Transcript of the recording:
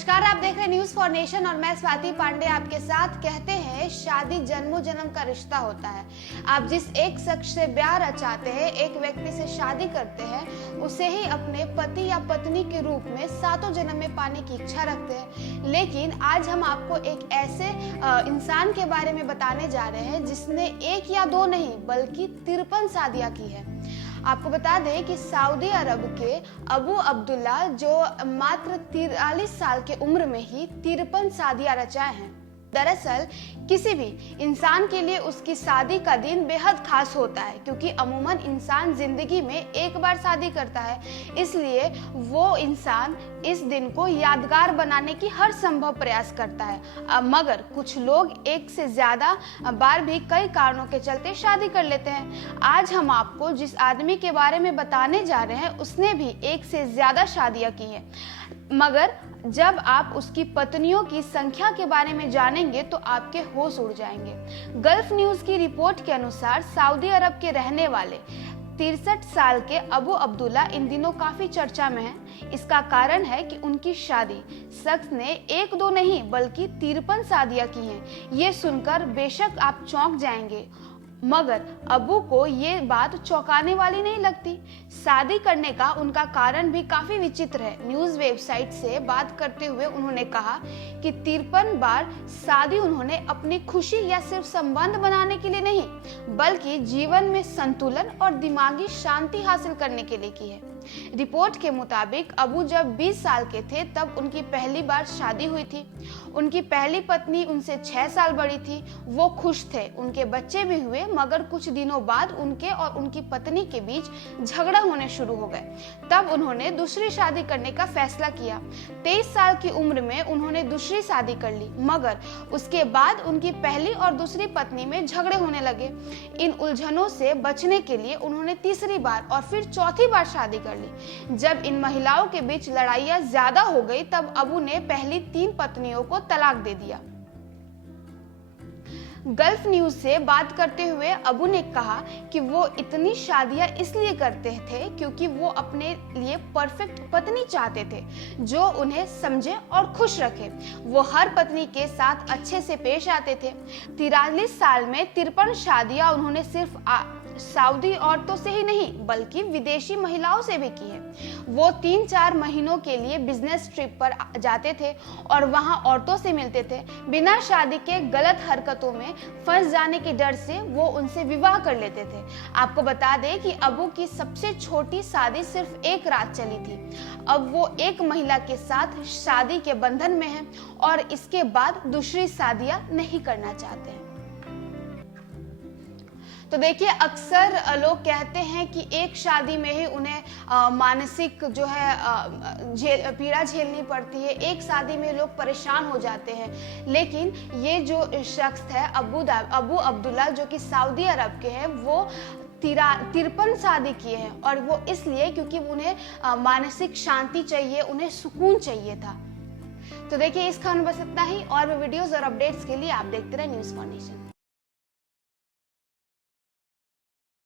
नमस्कार, आप देख रहे हैं न्यूज फॉर नेशन और मैं स्वाति पांडे आपके साथ। कहते हैं शादी जन्मों जन्म का रिश्ता होता है। आप जिस एक शख्स से ब्याह रचाते हैं, एक व्यक्ति से शादी करते हैं, उसे ही अपने पति या पत्नी के रूप में सातों जन्म में पाने की इच्छा रखते हैं। लेकिन आज हम आपको एक ऐसे इंसान के बारे में बताने जा रहे हैं जिसने एक या दो नहीं बल्कि 53 शादियां की है। आपको बता दें कि सऊदी अरब के अबू अब्दुल्ला जो मात्र 43 साल के उम्र में ही 53 शादियां रचाए हैं। दरअसल किसी भी इंसान के लिए उसकी शादी का दिन बेहद खास होता है, क्योंकि अमूमन इंसान जिंदगी में एक बार शादी करता है, इसलिए वो इंसान इस दिन को यादगार बनाने की हर संभव प्रयास करता है। मगर कुछ लोग एक से ज्यादा बार भी कई कारणों के चलते शादी कर लेते हैं। आज हम आपको जिस आदमी के बारे में बताने जा रहे हैं, उसने भी एक से ज्यादा शादियां की हैं। मगर जब आप उसकी पत्नियों की संख्या के बारे में जानेंगे तो आपके होश उड़ जाएंगे। गल्फ न्यूज की रिपोर्ट के अनुसार सऊदी अरब के रहने वाले 63 साल के अबू अब्दुल्ला इन दिनों काफी चर्चा में हैं। इसका कारण है कि उनकी शादी शख्स ने एक दो नहीं बल्कि 53 शादियां की हैं। ये सुनकर बेशक आप चौंक जाएंगे, मगर अबू को ये बात चौंकाने वाली नहीं लगती। शादी करने का उनका कारण भी काफी विचित्र है। न्यूज वेबसाइट से बात करते हुए उन्होंने कहा कि 53 बार शादी उन्होंने अपनी खुशी या सिर्फ संबंध बनाने के लिए नहीं, बल्कि जीवन में संतुलन और दिमागी शांति हासिल करने के लिए की है। रिपोर्ट के मुताबिक अबू जब 20 साल के थे तब उनकी पहली बार शादी हुई थी। उनकी पहली पत्नी उनसे 6 साल बड़ी थी। वो खुश थे, उनके बच्चे भी हुए, मगर कुछ दिनों बाद उनके और उनकी पत्नी के बीच झगड़ा होने शुरू हो गए। तब उन्होंने दूसरी शादी करने का फैसला किया। 23 साल की उम्र में उन्होंने दूसरी शादी कर ली, मगर उसके बाद उनकी पहली और दूसरी पत्नी में झगड़े होने लगे। इन उलझनों से बचने के लिए उन्होंने तीसरी बार और फिर चौथी बार शादी कर ली। जब इन महिलाओं के बीच लड़ाइयां ज्यादा हो गई तब अबू ने पहली 3 पत्नियों को तलाक दे दिया। गल्फ न्यूज से बात करते हुए अबू ने कहा कि वो इतनी शादियां इसलिए करते थे क्योंकि वो अपने लिए परफेक्ट पत्नी चाहते थे जो उन्हें समझे और खुश रखे। वो हर पत्नी के साथ अच्छे से पेश आते थे। 43 साल में 53 शादियां उन्होंने सिर्फ सऊदी औरतों से ही नहीं बल्कि विदेशी महिलाओं से भी की है। वो 3-4 महीनों के लिए बिजनेस ट्रिप पर जाते थे और वहां औरतों से मिलते थे। बिना शादी के गलत हरकतों में फंस जाने के डर से वो उनसे विवाह कर लेते थे। आपको बता दें कि अबू की सबसे छोटी शादी सिर्फ एक रात चली थी। अब वो एक महिला के साथ शादी के बंधन में हैं और इसके बाद दूसरी शादियां नहीं करना चाहते हैं। तो देखिए, अक्सर लोग कहते हैं कि एक शादी में ही उन्हें मानसिक जो है पीड़ा झेलनी पड़ती है, एक शादी में लोग परेशान हो जाते हैं। लेकिन ये जो शख्स है अबू अब्दुल्ला जो कि सऊदी अरब के हैं, वो 53 शादी किए हैं और वो इसलिए क्योंकि उन्हें मानसिक शांति चाहिए, उन्हें सुकून चाहिए था। तो देखिए, इस खबर में बस इतना ही। और भी वीडियोस और अपडेट्स के लिए आप देखते रहे न्यूज फॉर नेशन।